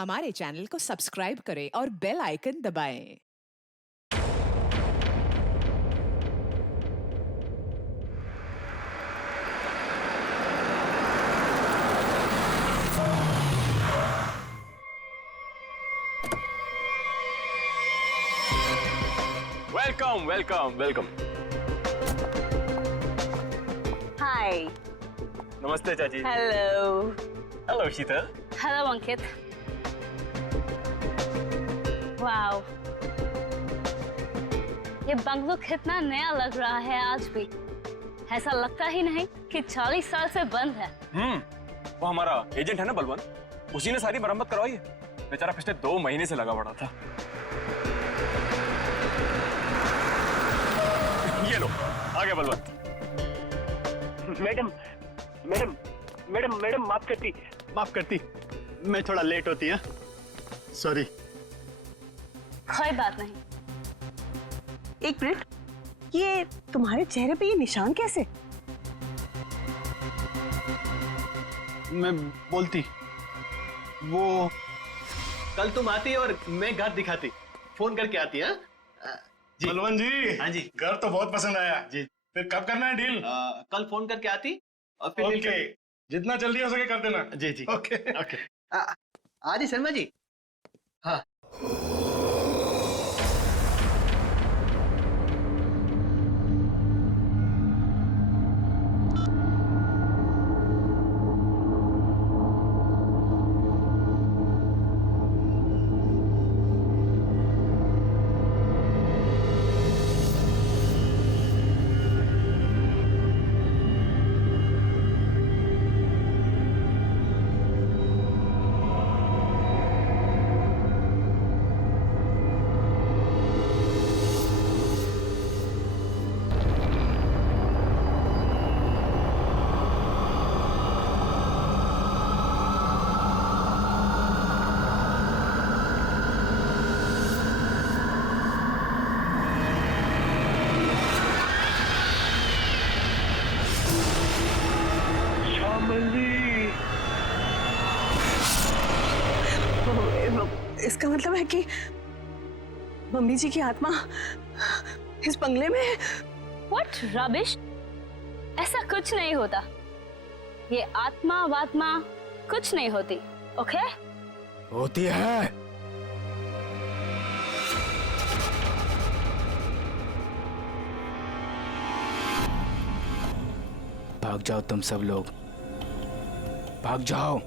हमारे चैनल को सब्सक्राइब करें और बेल आइकन दबाएं। Welcome welcome welcome. हाय। नमस्ते चाची। Hello. Hello Sheetal. Hello Ankit. Wow, ये बंगलो कितना नया लग रहा है आज भी। ऐसा लगता ही नहीं कि 40 साल से बंद है। वो हमारा एजेंट है ना बलवंत, उसी ने सारी मरम्मत करवाई है। बेचारा पिछले 2 महीने से लगा पड़ा था। ये लो आ गया Balwant. Madam madam madam madam माफ करती, मैं थोड़ा लेट होती है, सॉरी। कोई बात नहीं। एक मिनट, ये तुम्हारे चेहरे पे ये निशान कैसे? मैं बोलती, वो कल तुम आती और मैं घर दिखाती, फोन करके आती है। जी बलवंत जी। हाँ जी। घर तो बहुत पसंद आया जी। फिर कब करना है डील? कल फोन करके आती और फिर ओके, जितना जल्दी हो सके कर देना। जी जी ओके ओके। आदि शर्मा जी। हाँ इसका मतलब है कि मम्मी जी की आत्मा इस बंगले में है। What rubbish? ऐसा कुछ नहीं होता। ये आत्मा वात्मा कुछ नहीं होती, ओके? होती है। भाग जाओ तुम सब लोग, भाग जाओ।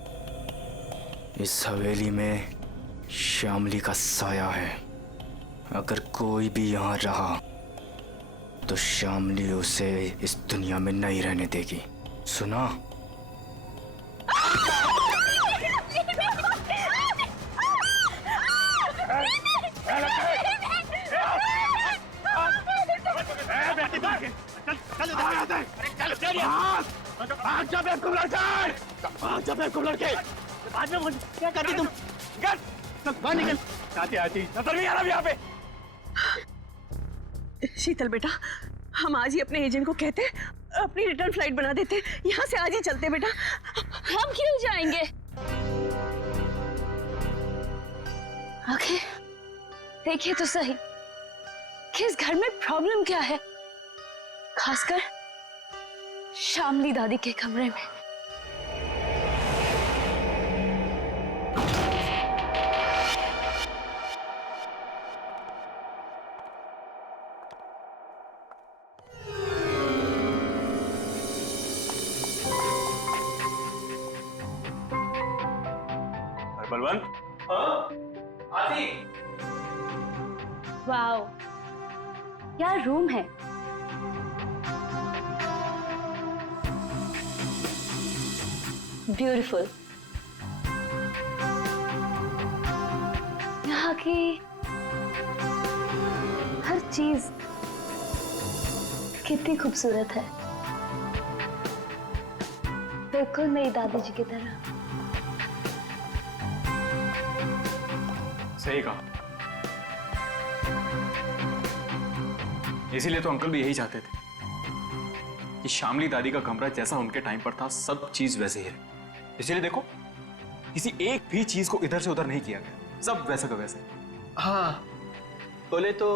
इस हवेली में श्यामली का साया है। अगर कोई भी यहाँ रहा तो श्यामली उसे इस दुनिया में नहीं रहने देगी, सुना? बाद में क्या करती तुम? बाहर निकल। आती नजर नहीं आ रहा यहाँ पे। शीतल बेटा, हम आज ही अपने एजेंट को कहते, अपनी रिटर्न फ्लाइट बना देते, यहाँ से आज ही चलते बेटा। हम क्यों जाएंगे? ओके, देखिए तो सही कि इस घर में प्रॉब्लम क्या है, खासकर श्यामली दादी के कमरे में। बलवंत। आती। वाओ, क्या रूम है। ब्यूटीफुल। यहाँ की हर चीज कितनी खूबसूरत है, बिल्कुल मेरी दादी जी की तरह। सही कहा। इसीलिए तो अंकल भी यही चाहते थे कि श्यामली दादी का कमरा जैसा उनके टाइम पर था सब चीज वैसे ही रहे। इसीलिए देखो किसी एक भी चीज को इधर से उधर नहीं किया गया, सब वैसे का वैसे। हाँ, बोले तो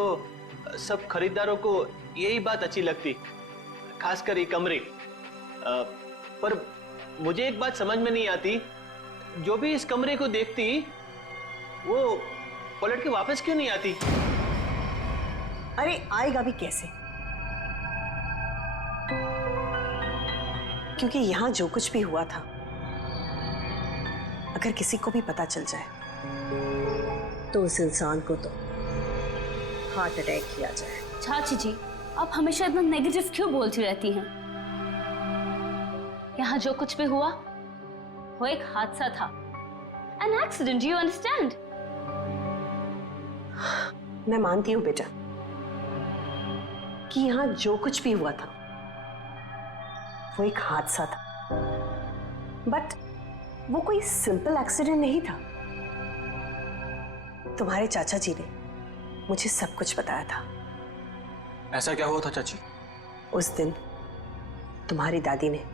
सब खरीदारों को यही बात अच्छी लगती, खासकर ये कमरे। पर मुझे एक बात समझ में नहीं आती, जो भी इस कमरे को देखती वो पलट के वापस क्यों नहीं आती? अरे आएगा भी कैसे? क्योंकि यहां जो कुछ भी हुआ था, अगर किसी को भी पता चल जाए तो उस इंसान को तो हार्ट अटैक किया जाए। चाची जी, आप हमेशा इतना नेगेटिव क्यों बोलती रहती हैं? यहाँ जो कुछ भी हुआ वो एक हादसा था, एन एक्सीडेंट, यू अंडरस्टैंड? मैं मानती हूँ बेटा कि यहाँ जो कुछ भी हुआ था वो एक हादसा था, बट वो कोई सिंपल एक्सीडेंट नहीं था। तुम्हारे चाचा जी ने मुझे सब कुछ बताया था। ऐसा क्या हुआ था चाची? उस दिन तुम्हारी दादी ने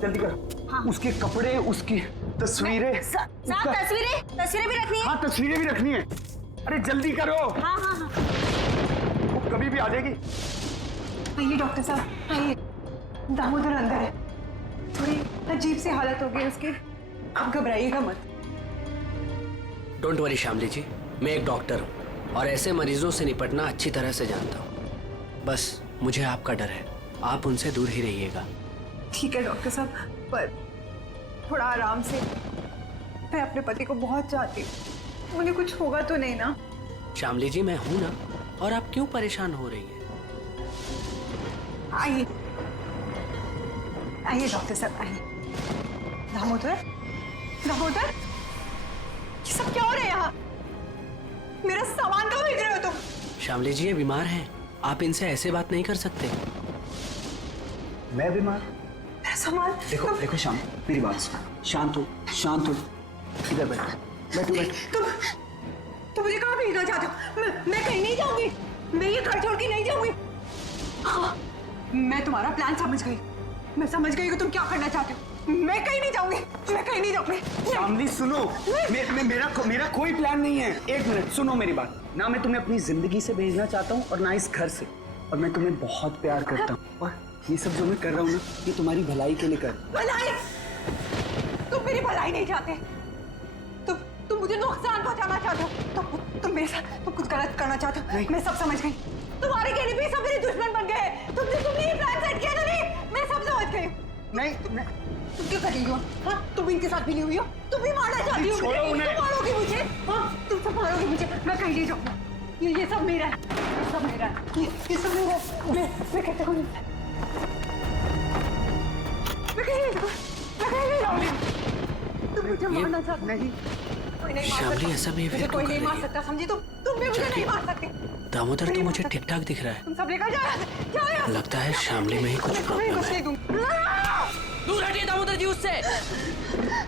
जल्दी करो। उसके कपड़े, उसकी तस्वीरें। साहब तस्वीरें भी रखनी है। हाँ, तस्वीरें भी रखनी है। अरे जल्दी करो। हाँ हाँ हाँ। वो कभी भी आ जाएगी। आइए डॉक्टर साहब, आइए। दामोदर अंदर है, थोड़ी अजीब सी हालत हो गई उसकी, आप घबराइएगा मत। डोंट वरी श्यामली जी, मैं एक डॉक्टर हूँ और ऐसे मरीजों से निपटना अच्छी तरह से जानता हूँ। बस मुझे आपका डर है, आप उनसे दूर ही रहिएगा। ठीक है डॉक्टर साहब, पर थोड़ा आराम से। मैं अपने पति को बहुत चाहती हूँ, उन्हें कुछ होगा तो नहीं ना? श्यामली जी, मैं हूं ना, और आप क्यों परेशान हो रही हैं? आइए आइए डॉक्टर साहब, आइए। दामोदर, दामोदर, ये सब क्या हो रहा है यहाँ? मेरा सामान क्यों भेज रहे हो तुम? श्यामली जी, ये बीमार हैं, आप इनसे ऐसे बात नहीं कर सकते। मैं बीमार? मेरा सामान? देखो देखो श्याम, मेरी बात सुनो। शांत हो, शांत हो। इधर बैठो, बैठो। तुम मुझे कहाँ भेजना चाहते हो? मैं कहीं नहीं जाऊंगी, मैं ये घर छोड़ के नहीं जाऊंगी। हाँ, मैं तुम्हारा प्लान समझ गई, मैं समझ गई कि तुम क्या करना चाहते हो। मैं कहीं नहीं जाऊंगी, मैं कहीं नहीं जाऊंगी। श्यामली सुनो, मेरा कोई प्लान नहीं है। एक मिनट सुनो मेरी बात। ना मैं तुम्हें अपनी जिंदगी से भेजना चाहता हूँ और ना इस घर से, और मैं तुम्हें बहुत प्यार करता हूँ, और ये सब जो मैं कर रहा हूँ ना, ये तुम्हारी भलाई के लिए कर। भलाई? तुम मेरी भलाई नहीं चाहते, तुम मुझे नुकसान पहुंचाना चाहते हो, तुम मेरे साथ तुम कुछ गलत करना चाहते हो। मैं सब समझ गई, तुम्हारे कहने पे सब मेरे दुश्मन बन गए। तुमने ये प्लान सेट किया था। नहीं, मैं सब समझ गई। नहीं, तुम क्यों कर रही हो? हाँ, तुम इनके साथ मिली हुई हो, तुम भी मारना चाहती हो मुझे, तुम मारोगी मुझे। हाँ, तुम सब मारोगी मुझे, मैं कहीं नहीं जाऊंगी। ये सब मेरा है, ये सब मेरा है, ये सब मेरा है। मैं कहता हूँ, मैं कहीं नहीं जाऊंगी। तुम मुझे मारना चाहते? नहीं, कोई नहीं मार सकता। ऐसा भी मुझे कोई नहीं मार सकता, समझी? तुम भी मुझे नहीं मार सकते। दामोदर, तो मुझे ठीक ठाक दिख रहा है। तुम सब लेकर जाओ। लगता है श्यामली में ही कुछ प्रॉब्लम है। दूर हटिए दामोदर जी उससे।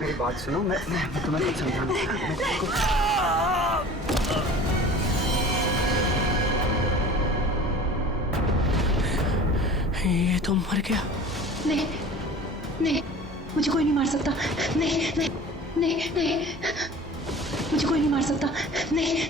मेरी बात सुनो, मैं तुम्हें कुछ समझाना। ये तो मर गया। नहीं नहीं, मुझे कोई नहीं मार सकता। नहीं नहीं नहीं नहीं, मुझे कोई नहीं मार सकता। नहीं।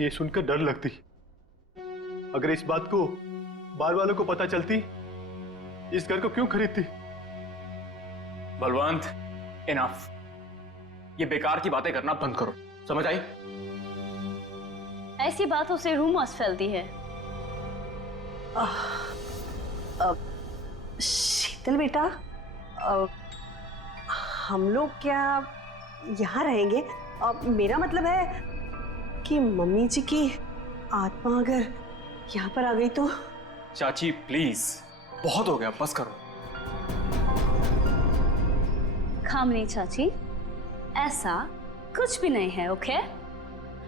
ये सुनकर डर लगती, अगर इस बात को बार वालों को पता चलती, इस घर को क्यों खरीदती? बलवंत, इनफ। ये बेकार की बातें करना बंद करो, समझ आई? ऐसी बातों से रूमर्स फैलती है। शीतल बेटा, हम लोग क्या यहाँ रहेंगे? मेरा मतलब है कि मम्मी जी की आत्मा अगर यहाँ पर आ गई तो? चाची प्लीज, बहुत हो गया, बस करो। खामनी चाची, ऐसा कुछ भी नहीं है, ओके?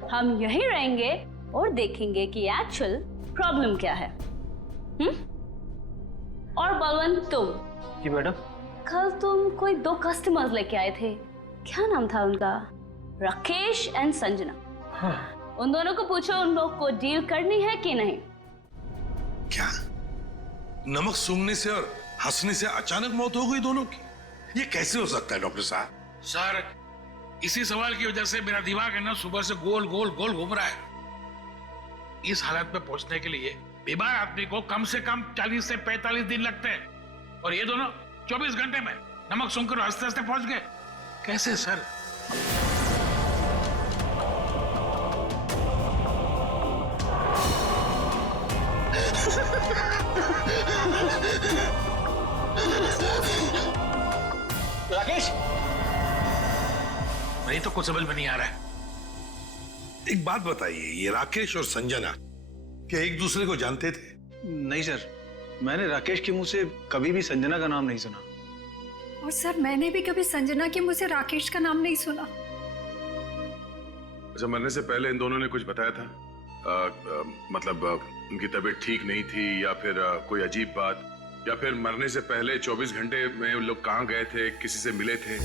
हम यहीं रहेंगे और देखेंगे कि एक्चुअल प्रॉब्लम क्या है। और बलवंत, तुम? जी मैडम। कल तुम कोई 2 कस्टमर्स लेके आए थे, क्या नाम था उनका? राकेश एंड संजना। हाँ। उन दोनों को पूछो उन लोग को डील करनी है कि नहीं। क्या नमक सूंघने से और हंसने से अचानक मौत हो गई दोनों की? ये कैसे हो सकता है डॉक्टर साहब? सर, इसी सवाल की वजह से मेरा दिमाग है ना सुबह से गोल गोल गोल घूम रहा है। इस हालत में पहुंचने के लिए बीमार आदमी को कम से कम 40 से 45 दिन लगते हैं, और ये दोनों 24 घंटे में नमक सूंघकर हंसते हंसते पहुंच गए। कैसे सर? राकेश, नहीं तो कुछ समझ में नहीं आ रहा है। एक बात बताइए, ये राकेश और संजना क्या एक दूसरे को जानते थे? नहीं सर, मैंने राकेश के मुंह से कभी भी संजना का नाम नहीं सुना। और सर, मैंने भी कभी संजना के मुंह से राकेश का नाम नहीं सुना। अच्छा, मरने से पहले इन दोनों ने कुछ बताया था? मतलब उनकी तबीयत ठीक नहीं थी, या फिर कोई अजीब बात, या फिर मरने से पहले 24 घंटे में वो लोग कहाँ गए थे, किसी से मिले थे?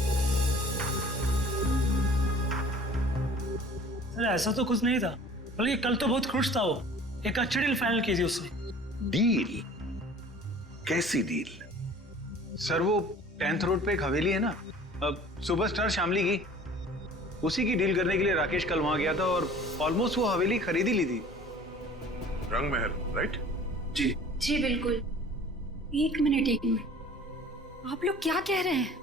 सर ऐसा तो कुछ नहीं था, बल्कि कल तो बहुत खुश था वो। एक अच्छी डील फाइनल की थी उसने। डील? कैसी डील? सर वो 10th रोड पे एक हवेली है ना, सुपरस्टार शामली की, उसी की डील करने के लिए राकेश कल वहां गया था और ऑलमोस्ट वो हवेली खरीद ही ली थी। रंग महल, राइट? जी जी बिल्कुल। एक मिनट, आप लोग क्या कह रहे हैं?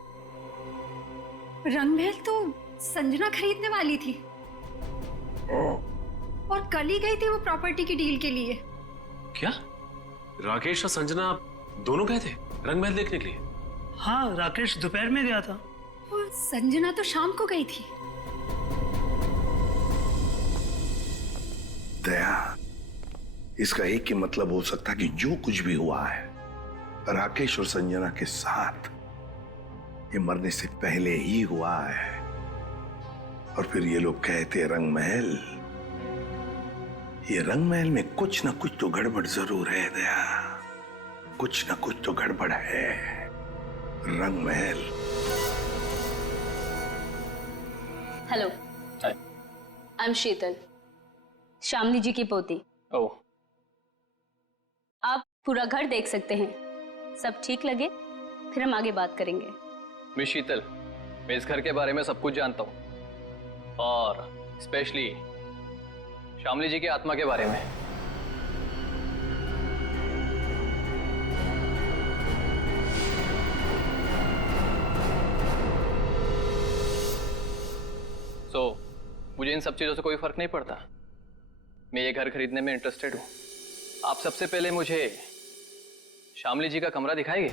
रंगमहल तो संजना खरीदने वाली थी और कल ही गई थी वो प्रॉपर्टी की डील के लिए। क्या राकेश और संजना दोनों गए थे रंगमहल देखने के लिए? हाँ, राकेश दोपहर में गया था और संजना तो शाम को गई थी। दया, इसका एक ही मतलब हो सकता कि जो कुछ भी हुआ है राकेश और संजना के साथ, ये मरने से पहले ही हुआ है। और फिर ये लोग कहते रंगमहल, ये रंगमहल में कुछ ना कुछ तो गड़बड़ जरूर है दया, कुछ ना कुछ तो गड़बड़ है। रंगमहल। हेलो, आई एम शीतल, शामली जी की पोती। ओह, आप पूरा घर देख सकते हैं, सब ठीक लगे फिर हम आगे बात करेंगे। मिस शीतल, मैं इस घर के बारे में सब कुछ जानता हूँ, और स्पेशली शामली जी की आत्मा के बारे में। मुझे इन सब चीजों से कोई फर्क नहीं पड़ता। मैं ये घर खरीदने में इंटरेस्टेड हूँ। आप सबसे पहले मुझे शामली जी का कमरा दिखाएंगे?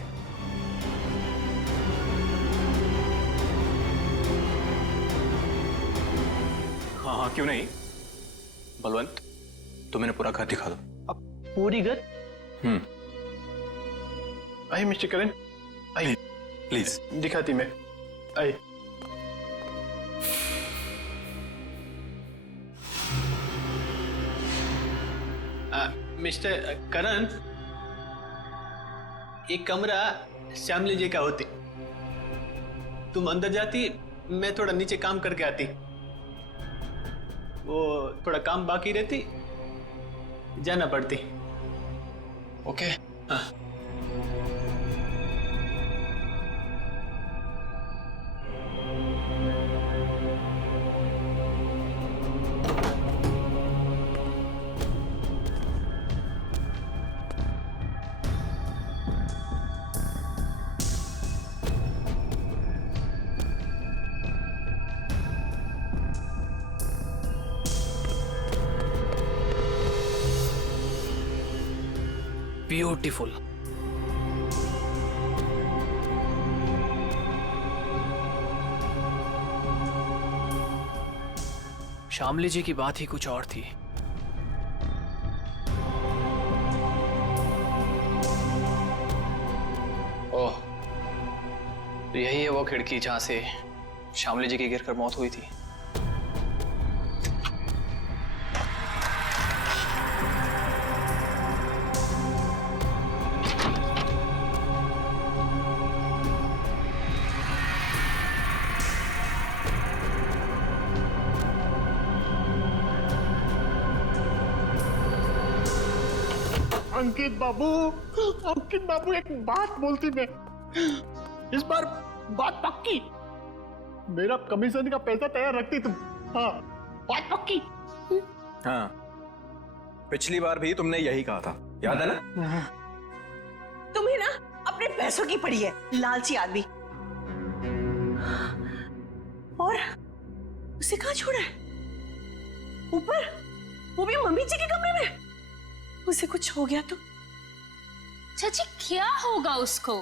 हाँ हाँ, क्यों नहीं। बलवंत, तो मैंने पूरा घर दिखा दो। अब पूरी घर? आइए मिस्टर करण, आइए प्लीज। दिखाती मैं, आइए। मिस्टर करण, एक कमरा श्यामली जी का होती। तुम अंदर जाती, मैं थोड़ा नीचे काम करके आती। वो थोड़ा काम बाकी रहती, जाना पड़ती। ओके। हाँ। ब्यूटीफुल। शामली जी की बात ही कुछ और थी। ओह, तो यही है वो खिड़की जहां से शामली जी की गिरकर मौत हुई थी। अंकित बाबू एक बात बोलती मैं, इस बार बात पक्की, मेरा कमीशन का पैसा तैयार रखती तुम। हाँ, बात पक्की। हाँ, पिछली बार भी तुमने यही कहा था, याद है ना? तुम्हें ना अपने पैसों की पड़ी है, लालची आदमी। और उसे कहाँ छोड़ा है? ऊपर, वो भी मम्मी जी के कमरे में। उसे कुछ हो गया तो? चाची क्या होगा उसको?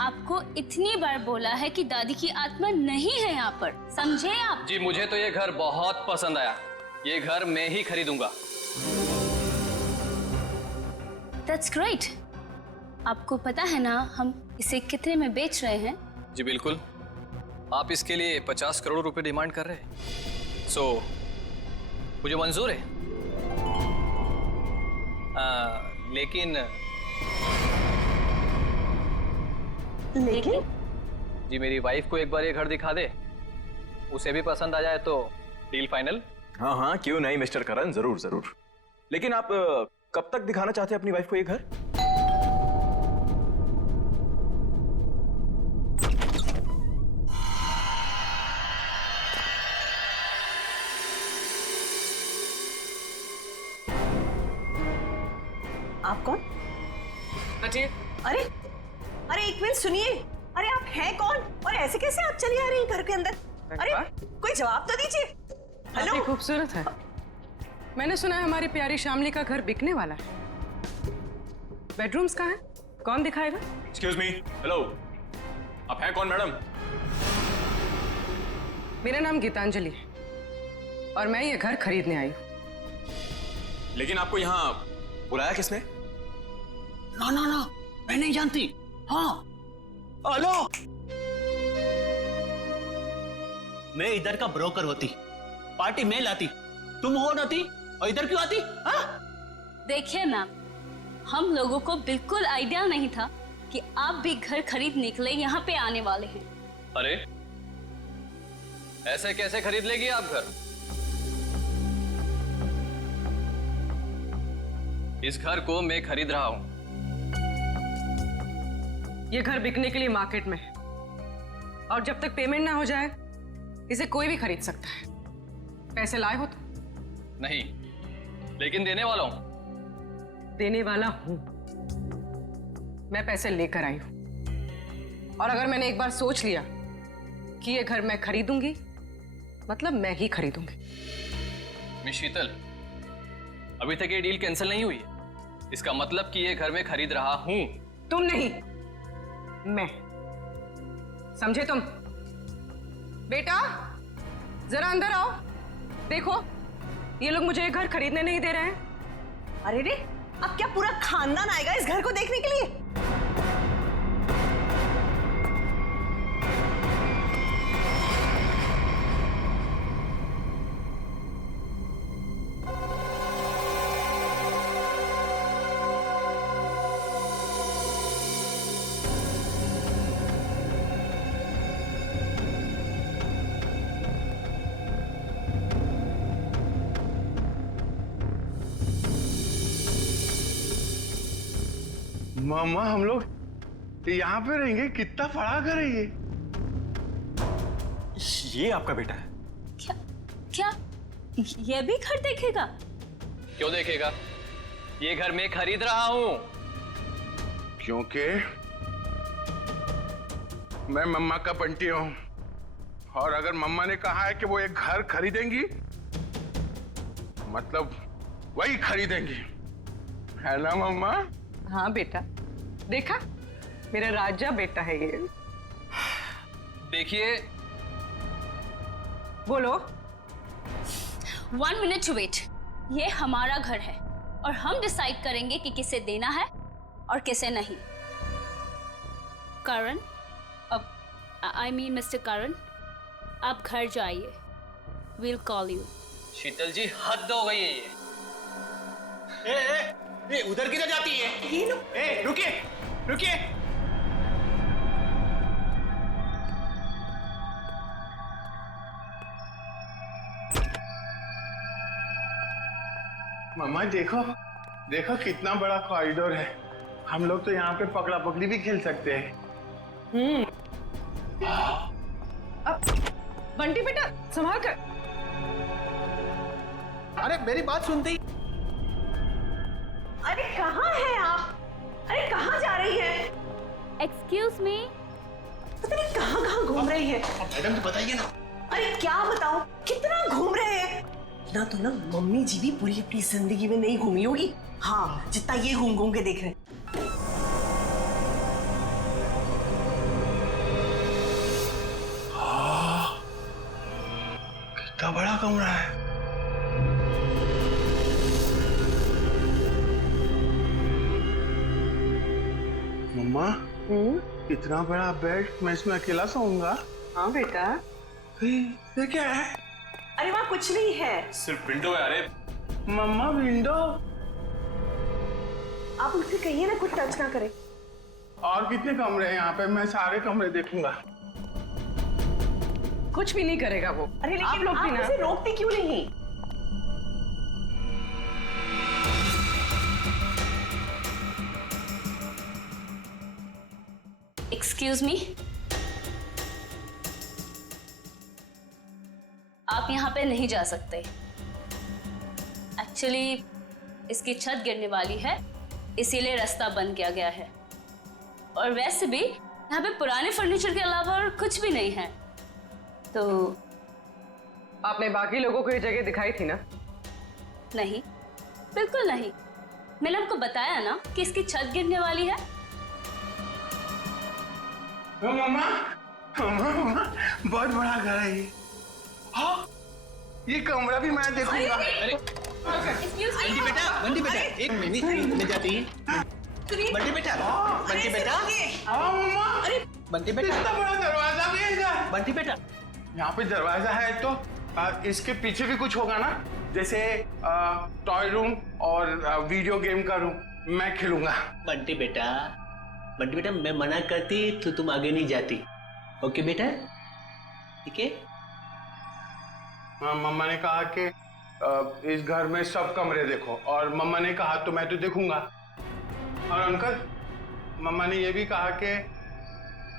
आपको इतनी बार बोला है कि दादी की आत्मा नहीं है यहाँ पर, समझे आप? जी मुझे तो ये घर बहुत पसंद आया, ये घर मैं ही खरीदूंगा। That's great। आपको पता है ना हम इसे कितने में बेच रहे हैं? जी बिल्कुल, आप इसके लिए 50 करोड़ रुपए डिमांड कर रहे हैं, सो मुझे मंजूर है। लेकिन जी मेरी वाइफ को एक बार ये घर दिखा दे, उसे भी पसंद आ जाए तो डील फाइनल। हाँ हाँ, क्यों नहीं मिस्टर करण, जरूर जरूर। लेकिन आप कब तक दिखाना चाहते हैं अपनी वाइफ को ये घर? आप कौन? अजय। अरे अरे एक मिनट सुनिए, अरे आप हैं कौन और ऐसे कैसे आप चली आ रही हैं घर के अंदर? अरे कोई जवाब तो दीजिए। हेलो, खूबसूरत है। मैंने सुना है हमारी प्यारी शामली का घर बिकने वाला है। बेडरूम्स कहाँ हैं? कौन दिखाएगा? एक्सक्यूज मी, हेलो, आप हैं कौन मैडम? मेरा नाम गीतांजलि है और मैं ये घर खरीदने आई हूँ। लेकिन आपको यहाँ बुलाया किसने? ना ना ना, मैं नहीं जानती। हाँ, हेलो, मैं इधर का ब्रोकर होती, पार्टी में लाती, तुम हो नाती और इधर क्यों आती? हाँ? देखिए मैम, हम लोगों को बिल्कुल आइडिया नहीं था कि आप भी घर खरीदने के लिए यहाँ पे आने वाले हैं। अरे ऐसे कैसे खरीद लेगी आप घर? इस घर को मैं खरीद रहा हूं। ये घर बिकने के लिए मार्केट में है और जब तक पेमेंट ना हो जाए इसे कोई भी खरीद सकता है। पैसे लाए हो तो? नहीं, लेकिन देने वाला हूं। देने वाला हूं। मैं पैसे लेकर आई हूं और अगर मैंने एक बार सोच लिया कि ये घर मैं खरीदूंगी, मतलब मैं ही खरीदूंगी। मिस शीतल, अभी तक ये डील कैंसिल नहीं हुई है, इसका मतलब कि ये घर मैं खरीद रहा हूं। तुम नहीं, मैं। समझे तुम? बेटा जरा अंदर आओ, देखो ये लोग मुझे ये घर खरीदने नहीं दे रहे हैं। अरे रे, अब क्या पूरा खानदान आएगा इस घर को देखने के लिए? मामा हम लोग यहाँ पे रहेंगे? कितना बड़ा घर है ये? ये आपका बेटा है? क्या क्या ये भी घर देखेगा? क्यों देखेगा? ये घर मैं खरीद रहा हूं। क्योंकि मैं मम्मा का बंटी हूं और अगर मम्मा ने कहा है कि वो एक घर खरीदेंगी, मतलब वही खरीदेंगी, है ना मम्मा? हाँ बेटा, देखा मेरा राजा बेटा है ये। देखिए, बोलो। 1 मिनट वेट। ये हमारा घर है और हम डिसाइड करेंगे कि किसे देना है और किसे नहीं। करण, अब आई मीन मिस्टर करण, आप घर जाइए। Will call you. Sheetal ji, हद हो गई है ये। ए, उधर किधर जाती है? ये लो। ए, रुकिए रुकिए। मम्मा देखो देखो कितना बड़ा कॉरिडोर है। हम लोग तो यहाँ पे पकड़ा पकड़ी भी खेल सकते हैं। बंटी बेटा संभाल कर। अरे मेरी बात सुनती। अरे कहाँ हैं आप? अरे कहाँ जा रही है? Excuse me. पता नहीं कहाँ घूम रही है। मैडम तो बताइए ना। अरे क्या बताऊं, कितना घूम रहे हैं ना। तो ना मम्मी जी भी पूरी अपनी जिंदगी में नहीं घूमी होगी, हाँ, जितना ये घूम घूम के देख रहे हैं। कितना बड़ा कमरा है। मम्मा, इतना बड़ा बेड, मैं इसमें अकेला सोऊंगा? हाँ बेटा। ये क्या है? अरे वहाँ कुछ नहीं है, सिर्फ विंडो है। अरे मम्मा विंडो। आप उससे कहिए ना कुछ टच ना करे। और कितने कमरे हैं यहाँ पे? मैं सारे कमरे देखूंगा। कुछ भी नहीं करेगा वो। अरे लेकिन आप लोग भी ना उसे रोकते क्यों नहीं? एक्सक्यूज मी, आप यहाँ पे नहीं जा सकते। एक्चुअली इसकी छत गिरने वाली है, इसीलिए रास्ता बंद किया गया है। और वैसे भी यहाँ पे पुराने फर्नीचर के अलावा और कुछ भी नहीं है। तो आपने बाकी लोगों को ये जगह दिखाई थी ना? नहीं, बिल्कुल नहीं। मैंने आपको बताया ना कि इसकी छत गिरने वाली है। मम्मा, मम्मा, बहुत बड़ा घर है ये। हाँ, ये कमरा भी मैं देखूंगा। बंटी बेटा एक मिनट में जाती है। बंटी बेटा, बंटी बेटा। हाँ मम्मा। अरे बंटी बेटा, इतना बड़ा दरवाजा भी है इधर। बंटी बेटा, यहाँ पे दरवाजा है तो इसके पीछे भी कुछ होगा ना, जैसे टॉय रूम और वीडियो गेम का रूम। मैं खेलूंगा। बंटी बेटा, बंटी बेटा, मैं मना करती तो तुम आगे नहीं जाती। ओके बेटा, ठीक है? हाँ, मम्मा ने कहा कि इस घर में सब कमरे देखो, और मम्मा ने कहा तो मैं तो देखूंगा। और अंकल, मम्मा ने ये भी कहा कि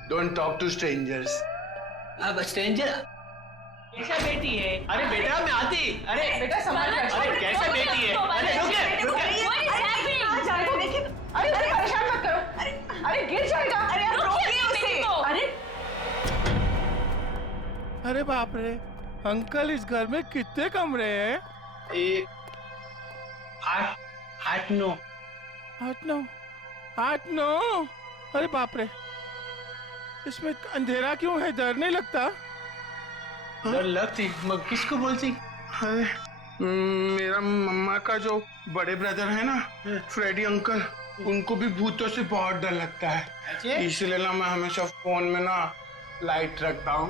डोंट टॉक टू स्ट्रेंजर्स। अब स्ट्रेंजर कैसा बेटी है? अरे बेटा मैं आती। अरे बेटा संभाल कर। अरे कैसे बेटी है? अरे रुके रुके। कहाँ जा रहे हैं? लेकिन अरे उसे परेशान मत करो। अरे गिर जाएगा। अरे आप रोकिए उसे। अरे अरे बाप रे अंकल, इस घर में कितने कमरे हैं? आठ नौ। अरे बाप रे, इसमें अंधेरा क्यों है? डर नहीं लगता? डर लगती? मैं किसको बोलती? अरे मेरा मम्मा का जो बड़े ब्रदर है ना, फ्रेडी अंकल, उनको भी भूतों से बहुत डर लगता है। इसलिए ना मैं हमेशा फोन में ना लाइट रखता हूँ।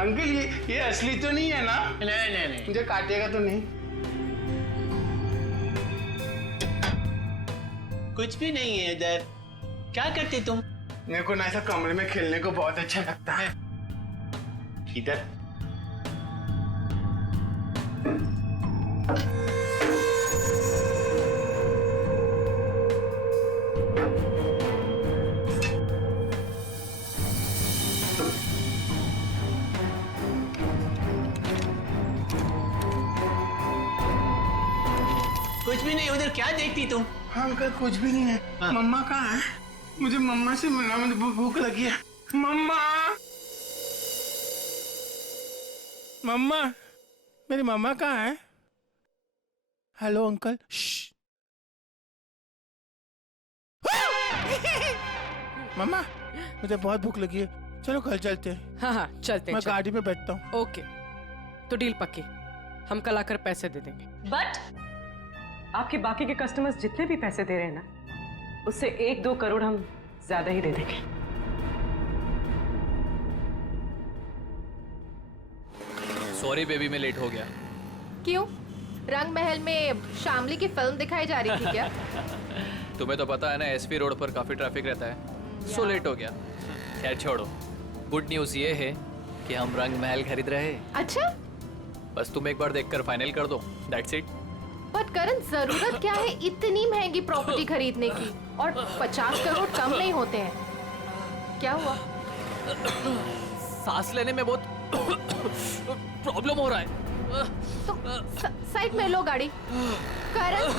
अंकल ये असली तो नहीं है ना? नहीं। मुझे काटेगा तो नहीं? कुछ भी नहीं है इधर। क्या करते तुम? मेरे को ना ऐसा कमरे में खेलने को बहुत अच्छा लगता है। इधर कुछ भी नहीं। उधर क्या देखती तुम? हाँ अंकल, कुछ भी नहीं है। हाँ। मम्मा कहाँ है? मुझे मम्मा से मिलना, मुझे भूख लगी है। मम्मा, मम्मा, मेरी मम्मा कहाँ है? Hello uncle. मम्मा मुझे बहुत भूख लगी है, चलो कल चलते हैं। हाँ हाँ चलते मैं गाड़ी में बैठता हूँ। ओके, तो डील पक्की, हम कल आकर पैसे दे देंगे। बट आपके बाकी के कस्टमर्स जितने भी पैसे दे रहे हैं ना, उससे 1-2 करोड़ हम ज्यादा ही दे देंगे। सॉरी बेबी, मैं लेट हो गया। क्यों? रंग महल में शामली की फिल्म दिखाई जा रही थी क्या? तुम्हें तो पता है ना, एसपी रोड पर काफी ट्रैफिक रहता है, सो लेट हो गया। खैर छोड़ो, गुड न्यूज ये है कि हम रंग महल खरीद रहे हैं। अच्छा, बस तुम एक बार देखकर फाइनल कर दो, दैट्स इट। बट करण, जरूरत क्या है इतनी महंगी प्रॉपर्टी खरीदने की? और 50 करोड़ कम नहीं होते हैं। क्या हुआ? सांस लेने में बहुत प्रॉब्लम हो रहा है। तो साइड में लो गाड़ी। करण,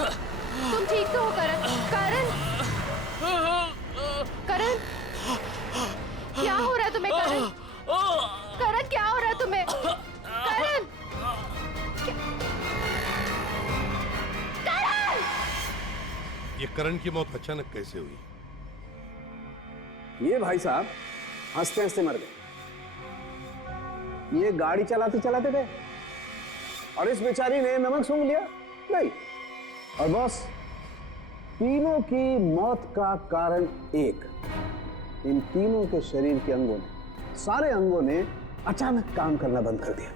तुम ठीक तो हो? करण, करण, करण, क्या हो रहा है तुम्हें? करण, करण, क्या हो रहा है तुम्हें? करण, करण! ये करण की मौत अचानक कैसे हुई? ये भाई साहब हंसते हंसते मर गए। ये गाड़ी चलाते चलाते गए और इस बेचारी ने नमक सूंघ लिया नहीं। और बॉस, तीनों की मौत का कारण एक, इन तीनों के शरीर के अंगों ने, सारे अंगों ने अचानक काम करना बंद कर दिया।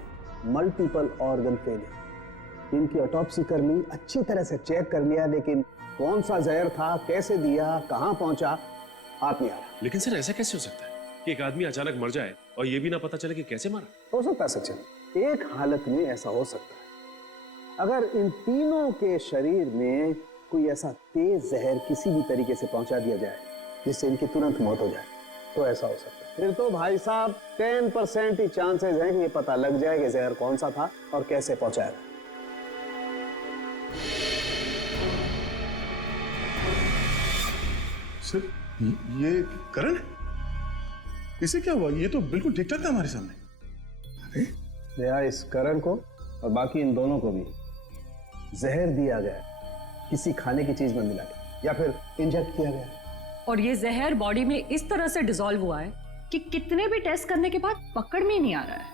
Multiple organ failure. इनकी ऑटोप्सी कर ली, अच्छी तरह से चेक कर लिया, लेकिन कौन सा जहर था, कैसे दिया, कहां पहुंचा, हाथ नहीं आ रहा। लेकिन सर ऐसा कैसे हो सकता है कि एक आदमी अचानक मर जाए और ये भी ना पता चले कि कैसे मरा? हो सकता है सचिन, एक हालत में ऐसा हो सकता है, अगर इन तीनों के शरीर में कोई ऐसा तेज जहर किसी भी तरीके से पहुंचा दिया जाए जिससे इनकी तुरंत मौत हो जाए, तो ऐसा हो सकता है। फिर तो भाई साहब 10% ही चांसेस हैं कि ये पता लग जाए कि जहर कौन सा था और कैसे पहुंचाया। सर ये करण, इसे क्या हुआ? ये तो बिल्कुल ठीक ठाक था हमारे सामने। अरे इस करण को और बाकी इन दोनों को भी जहर दिया गया, किसी खाने की चीज में मिला के, या फिर इंजेक्ट किया गया। और ये जहर बॉडी में इस तरह से डिसॉल्व हुआ है कि कितने भी टेस्ट करने के बाद पकड़ में ही नहीं आ रहा है।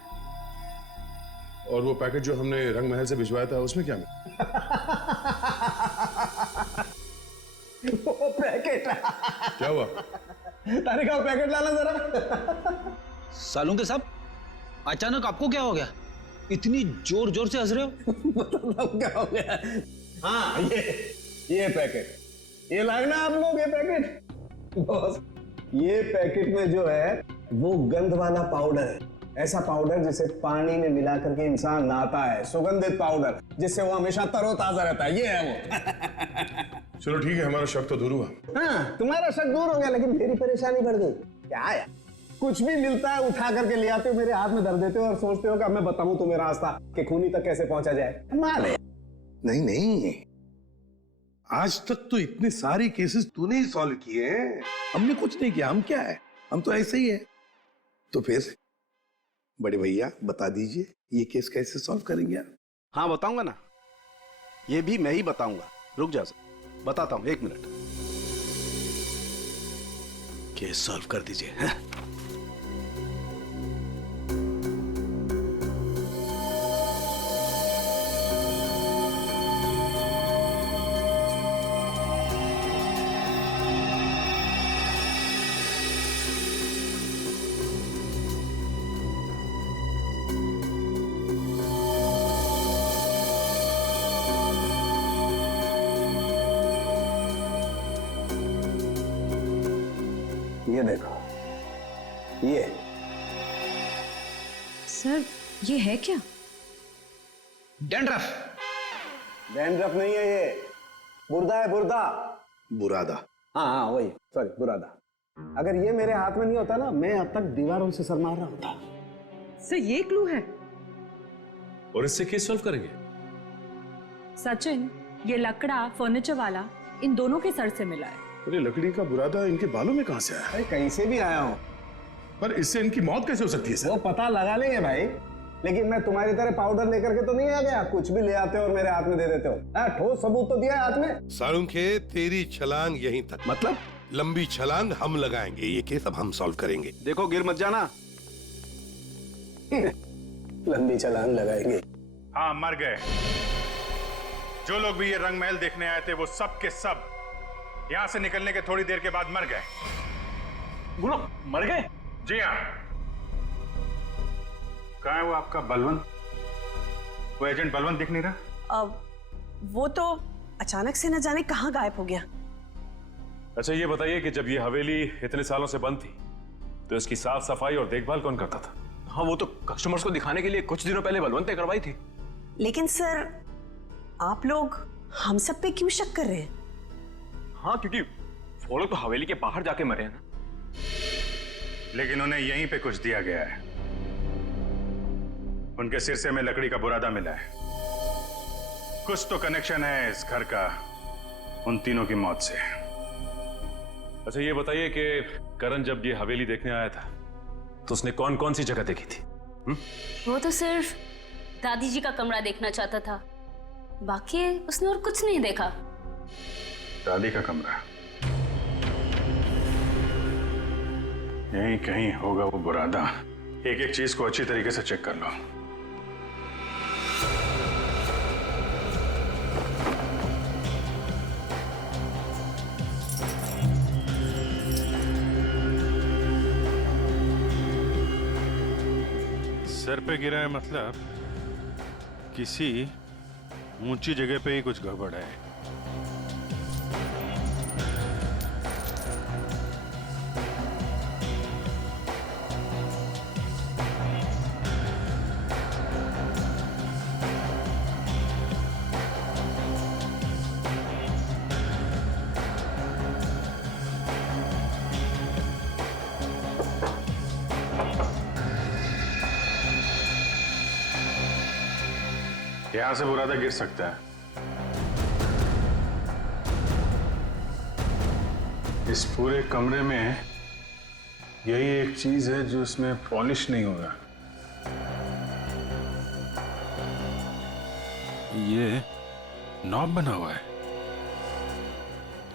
और वो पैकेट जो हमने रंग महल से भिजवाया था उसमें क्या मिला? वो पैकेट क्या हुआ? तारे का पैकेट लाना जरा। सालुंके साहब, अचानक आपको क्या हो गया? इतनी जोर जोर से हंस रहे हो? मतलब क्या हो गया? हाँ, ये पैकेट, ये लाए ना आप लोग, ये पैकेट। बॉस, ये पैकेट में जो है वो गंध वाला पाउडर है, ऐसा पाउडर जिसे पानी में मिला करके इंसान नहाता है, सुगंधित पाउडर जिससे वो हमेशा तरोताजा रहता है, ये है वो। चलो ठीक है, हमारा शक तो दूर हुआ। हाँ, तुम्हारा शक दूर हो गया, लेकिन मेरी परेशानी बढ़ गई। क्या यार, कुछ भी मिलता है उठा करके ले आते हो, मेरे हाथ में धर देते हो और सोचते हो कि अब मैं बताऊं तुम्हें रास्ता कि खूनी तक कैसे पहुंचा जाए। माल है। नहीं नहीं, आज तक तो इतने सारे केसेस तूने ही सॉल्व किए हैं, हमने कुछ नहीं किया। हम क्या है, हम तो ऐसे ही है। तो फिर बड़े भैया बता दीजिए, ये केस कैसे सॉल्व करेंगे आप? हाँ बताऊंगा ना, ये भी मैं ही बताऊंगा। रुक जा, बताता हूं, 1 मिनट। केस सॉल्व कर दीजिए। ये देखो, ये सर, ये है क्या? डैंड्रफ। डैंड्रफ नहीं है, ये बुर्दा है, बुर्दा। बुरादा। हाँ हाँ वही, सॉरी, बुरादा। अगर ये मेरे हाथ में नहीं होता ना, मैं अब तक दीवारों से सर मार रहा होता। सर ये क्लू है और इससे केस सॉल्व करेंगे। सचिन, ये लकड़ा फर्नीचर वाला इन दोनों के सर से मिला है। अरे लकड़ी का बुरादा इनके बालों में कहां से आया? अरे कहीं से भी आया हो, पर इससे इनकी मौत कैसे हो सकती है सर? वो पता लगा लेंगे भाई। लेकिन मैं तुम्हारी तरह पाउडर लेकर के तो नहीं आ गया, कुछ भी ले आते हो और मेरे हाथ में दे देते हो। ठोस सबूत तो दिया हाथ में। सालुंखे, तेरी छलांग यहीं तक। मतलब लंबी छलांग हम लगाएंगे, ये केस अब हम सॉल्व करेंगे। देखो गिर मत जाना। लंबी छलांग लगाएंगे। हाँ, मर गए। जो लोग भी ये रंग महल देखने आए थे वो सब के सब यहाँ से निकलने के थोड़ी देर के बाद मर गए। बोलो, मर गए? जी हाँ। कहाँ है वो आपका बलवंत? वो एजेंट बलवंत दिख नहीं रहा। वो तो अचानक से न जाने कहाँ गायब हो गया। अच्छा ये बताइए कि जब ये हवेली इतने सालों से बंद थी तो इसकी साफ सफाई और देखभाल कौन करता था? हाँ, वो तो कस्टमर्स को दिखाने के लिए कुछ दिनों पहले बलवंत ने करवाई थी। लेकिन सर, आप लोग हम सब पे क्यों शक कर रहे हैं? हाँ, क्योंकि वो लोग तो हवेली के बाहर जाके मरे हैं ना। लेकिन उन्हें यहीं पे कुछ दिया गया है। उनके सिरसे में लकड़ी का बुरादा मिला है। कुछ तो कनेक्शन है इस घर का उन तीनों की मौत से। अच्छा ये बताइए कि करण जब ये हवेली देखने आया था तो उसने कौन कौन सी जगह देखी थी? वो तो सिर्फ दादी जी का कमरा देखना चाहता था, बाकी उसने और कुछ नहीं देखा। दादी का कमरा? यहीं कहीं होगा वो बुरादा। एक एक चीज को अच्छी तरीके से चेक कर लो। सर पे गिरा है मतलब किसी ऊंची जगह पे ही कुछ गड़बड़ है। यहां से बुरादा गिर सकता है। इस पूरे कमरे में यही एक चीज है जो इसमें पॉलिश नहीं होगा। ये नॉब बना हुआ है,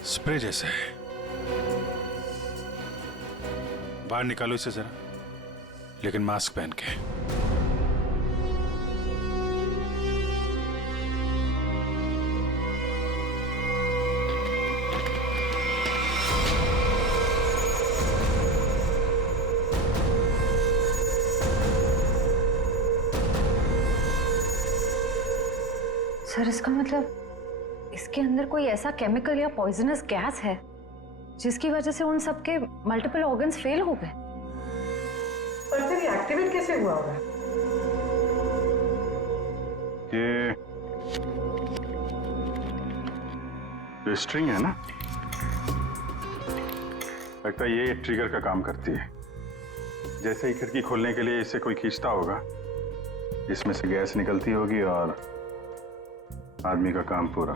स्प्रे जैसा है। बाहर निकालो इसे जरा, लेकिन मास्क पहन के। सर इसका मतलब इसके अंदर कोई ऐसा केमिकल या पॉइजनस गैस है जिसकी वजह से उन सब के मल्टीपल ऑर्गन्स फेल हो गए। पर फिर एक्टिवेट कैसे हुआ होगा? ये स्ट्रिंग है ना, लगता है ये ट्रिगर का काम करती है। जैसे ही खिड़की खोलने के लिए इसे कोई खींचता होगा, इसमें से गैस निकलती होगी और आदमी का काम पूरा।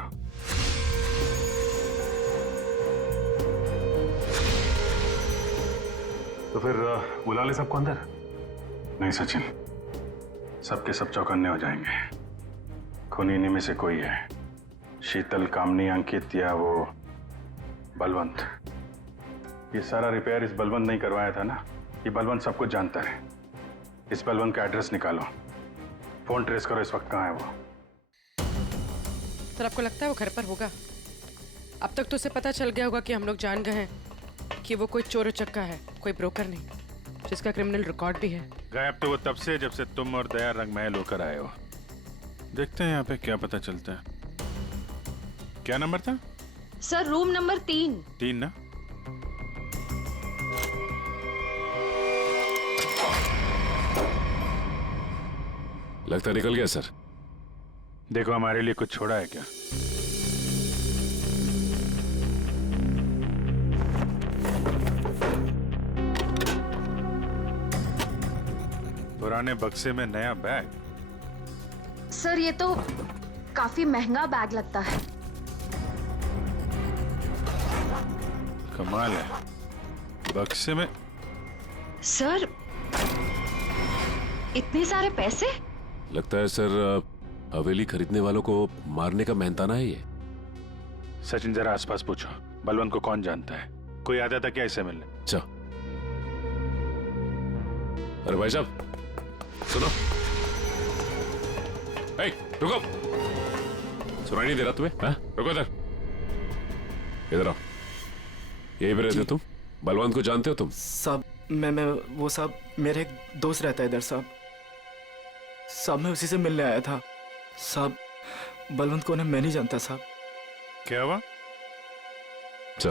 तो फिर बुला ले सबको अंदर। नहीं सचिन, सबके सब चौकन्ने हो जाएंगे। खूनी इन्हीं में से कोई है, शीतल, कामनी, अंकित या वो बलवंत। ये सारा रिपेयर इस बलवंत नहीं करवाया था ना। ये बलवंत सब कुछ जानता है। इस बलवंत का एड्रेस निकालो, फोन ट्रेस करो, इस वक्त कहाँ है वो। सर आपको लगता है वो घर पर होगा? अब तक तो उसे पता चल गया होगा कि हम लोग जान गए हैं कि वो कोई चोर उचक्का है, कोई ब्रोकर नहीं, जिसका क्रिमिनल रिकॉर्ड भी है। गायब तो वो तब से जब से तुम और दया रंग महल होकर आए हो। देखते हैं यहाँ पे क्या पता चलता है। क्या नंबर था? Sir room number 3। 3 ना? लगता निकल गया सर। देखो हमारे लिए कुछ छोड़ा है क्या? पुराने बक्से में नया बैग? सर ये तो काफी महंगा बैग लगता है। कमाल है, बक्से में। सर इतने सारे पैसे? लगता है सर हवेली खरीदने वालों को मारने का मेहनताना है ये। सचिन जरा आसपास पूछो, बलवंत को कौन जानता है? कोई आता था क्या इसे मिलने? अच्छा। अरे भाई साहब सुनो। रुको, सुनाई नहीं दे रहा तुम्हें? हाँ? रुको इधर, इधर आओ। यही पे रहते हो तुम? बलवंत को जानते हो तुम? साहब मैं वो साहब मेरे एक दोस्त रहता है इधर साहब। मैं उसी से मिलने आया था साहब। बलवंत को मैं नहीं जानता साहब। क्या हुआ? अच्छा,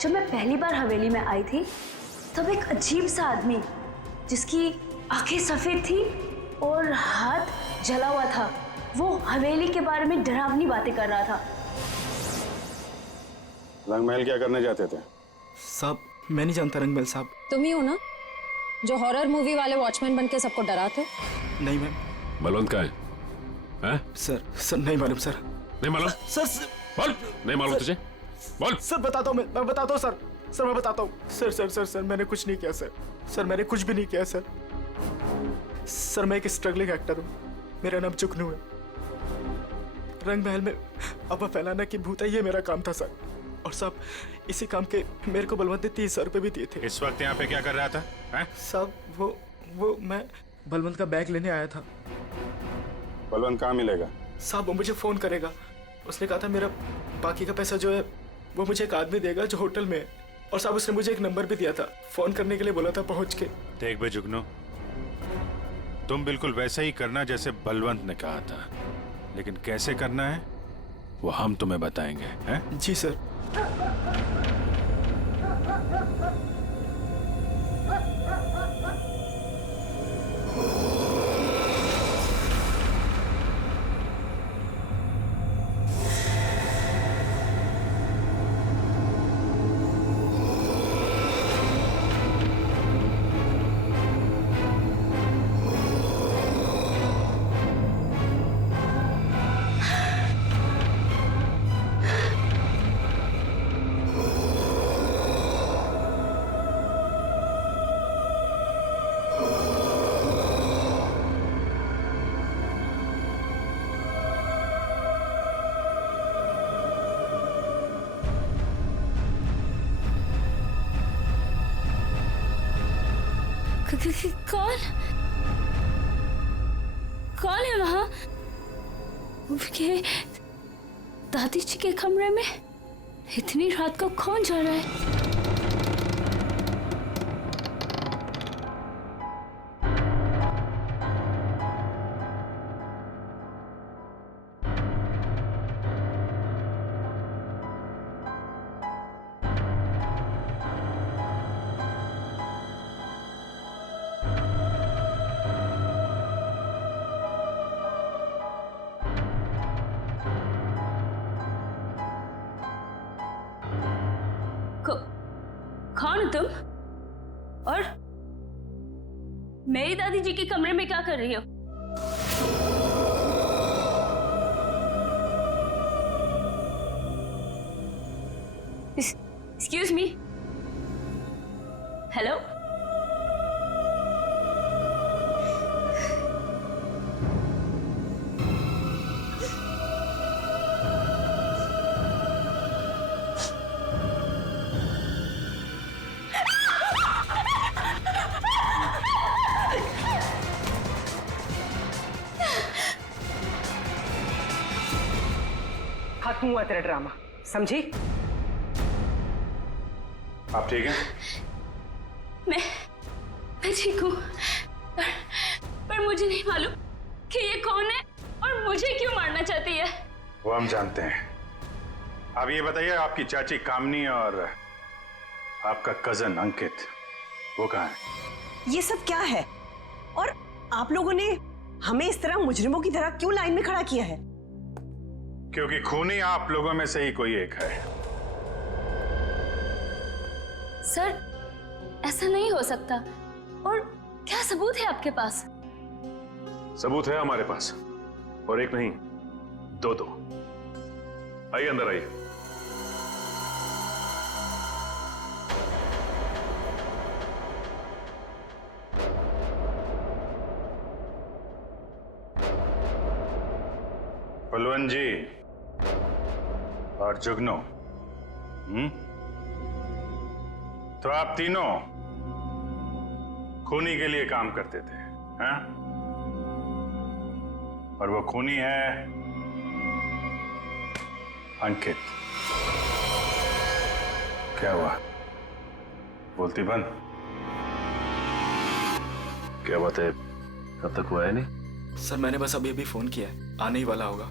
जब मैं पहली बार हवेली में आई थी तब एक अजीब सा आदमी जिसकी आंखें सफेद थी और हाथ जला हुआ था, वो हवेली के बारे में डरावनी बातें कर रहा था। रंगमहल क्या करने जाते थे? साहब मैं नहीं जानता रंगमहल साहब। तुम ही हो ना जो हॉरर मूवी वाले वॉचमैन बन के सबको डराते? नहीं मैम। बलवंत कहाँ है? सर नहीं मालूम सर। नहीं मालूम? सर बोल, नहीं मालूम तुझे? बोल। सर बताता हूँ, मैं बताता हूँ सर। मैं बताता हूँ सर मैंने कुछ नहीं किया सर। मैंने कुछ भी नहीं किया सर। मैं एक स्ट्रगलिंग एक्टर हूँ, मेरा नाम जुगनू है। रंगमहल में अफवाह फैलाना कि भूत है, ये मेरा काम था सर। और साहब इसी काम के मेरे को बलवंत ने 30,000 रुपए भी दिए थे। इस वक्त यहाँ पे क्या कर रहा था? साहब वो मैं बलवंत का बैग लेने आया था। बलवंत कहाँ मिलेगा? साहब वो मुझे फोन करेगा। उसने कहा था मेरा बाकी का पैसा जो है वो मुझे एक आदमी देगा जो होटल में है। और साहब उसने मुझे एक नंबर भी दिया था, फोन करने के लिए बोला था पहुंच के। देख बे जुगनू, तुम बिल्कुल वैसा ही करना जैसे बलवंत ने कहा था, लेकिन कैसे करना है वो हम तुम्हें बताएंगे। हैं? जी सर। कौन है वहां? दादी जी के कमरे में इतनी रात को कौन जा रहा है? कौन हो तुम? और मेरी दादी जी के कमरे में क्या कर रही हो? Excuse me. हेलो? खत्म हुआ तेरा ड्रामा, समझी? आप ठीक हैं? मैं ठीक हूँ, पर मुझे नहीं मालूम कि ये कौन है और मुझे क्यों मारना चाहती है। वो हम जानते हैं। अब ये बताइए, आपकी चाची कामनी और आपका कजन अंकित वो कहाँ है? ये सब क्या है? और आप लोगों ने हमें इस तरह मुजरिमों की तरह क्यों लाइन में खड़ा किया है? क्योंकि खूनी आप लोगों में से ही कोई एक है। सर, ऐसा नहीं हो सकता। और क्या सबूत है आपके पास? सबूत है हमारे पास। और एक नहीं, दो। आइए अंदर आइए। बलवंत जी और जुगनू, तो आप तीनों खूनी के लिए काम करते थे, हैं? और वो खूनी है अंकित। क्या हुआ? बोलती बंद। क्या बात है, अब तक वो आया नहीं? सर मैंने बस अभी फोन किया है, आने ही वाला होगा।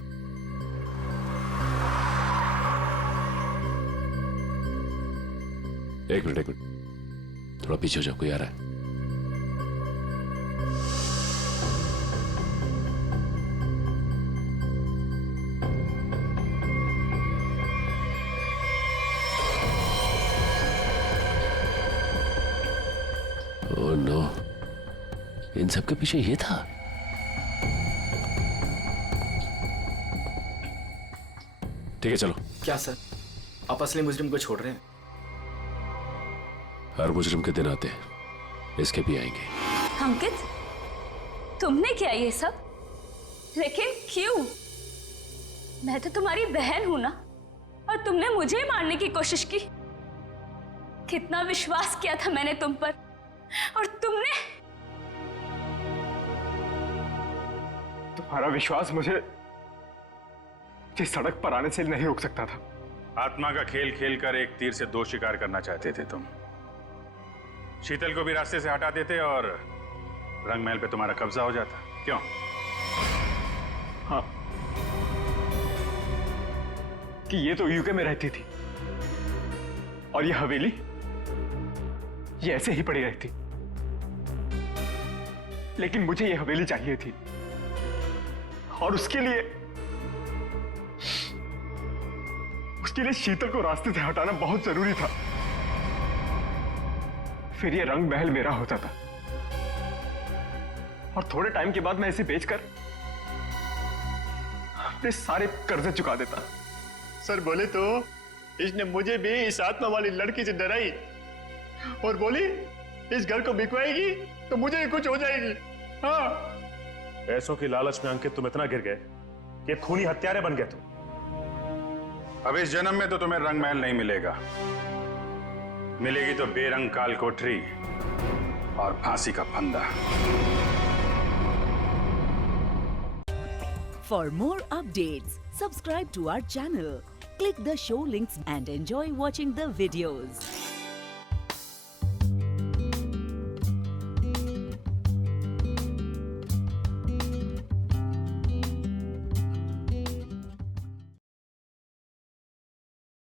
एक मिनट, थोड़ा पीछे हो जाओ, कोई आ रहा है। ओह नो, इन सब के पीछे ये था। ठीक है चलो। क्या सर, आप असली मुजरिम को छोड़ रहे हैं? हर मुजरिम के दिन आते हैं, इसके भी आएंगे। अंकित, तुमने किया ये सब? लेकिन क्यों? मैं तो तुम्हारी बहन हूं ना, और तुमने मुझे मारने की कोशिश की। कितना विश्वास किया था मैंने तुम पर, और तुमने। तुम्हारा विश्वास मुझे सड़क पर आने से नहीं रोक सकता था। आत्मा का खेल खेलकर एक तीर से दो शिकार करना चाहते थे तुम। शीतल को भी रास्ते से हटा देते और रंग महल पे तुम्हारा कब्जा हो जाता। क्यों? हाँ, कि ये तो यूके में रहती थी और ये हवेली ये ऐसे ही पड़ी रहती, लेकिन मुझे ये हवेली चाहिए थी और उसके लिए शीतल को रास्ते से हटाना बहुत जरूरी था। फिर ये रंग महल मेरा होता था और थोड़े टाइम के बाद मैं इसे बेचकर अपने सारे कर्जे चुका देता। सर बोले तो इसने मुझे भी इस आत्मा वाली लड़की से डराई और बोली इस घर को बिकवाएगी तो मुझे ही कुछ हो जाएगी। हाँ, पैसों की लालच में अंकित तुम इतना गिर गए कि खूनी हत्यारे बन गए तुम। अब इस जन्म में तो तुम्हें रंग महल नहीं मिलेगा, मिलेगी तो बेरंग काल कोठरी और फांसी का फंदा। For more updates, subscribe to our channel, click the show links and enjoy watching the videos.